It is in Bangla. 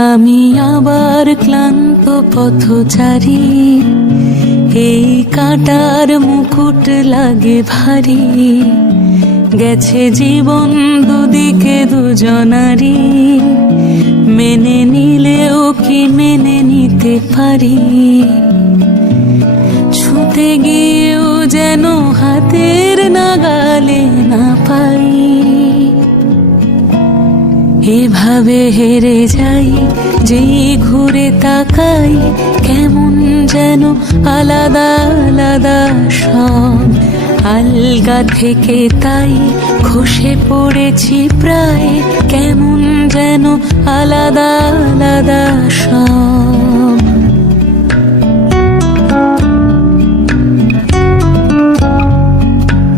আমি আবার ক্লান্ত পথচারী, এই কাঁটার মুকুট লাগে ভারী। গেছে জীবন দুদিকে দুজনারই, মেনে নিলেও কি মেনে নিতে পারি? ছুঁতে গিয়েও যেন হাতের নাগালে না পাই। এভাবে হেরে যাই, যেই ঘুরে তাকাই, কেমন যেন আলাদা আলাদা সব। আলগা থেকে তাই খসে পড়েছি প্রায়, কেমন যেন আলাদা আলাদা সব।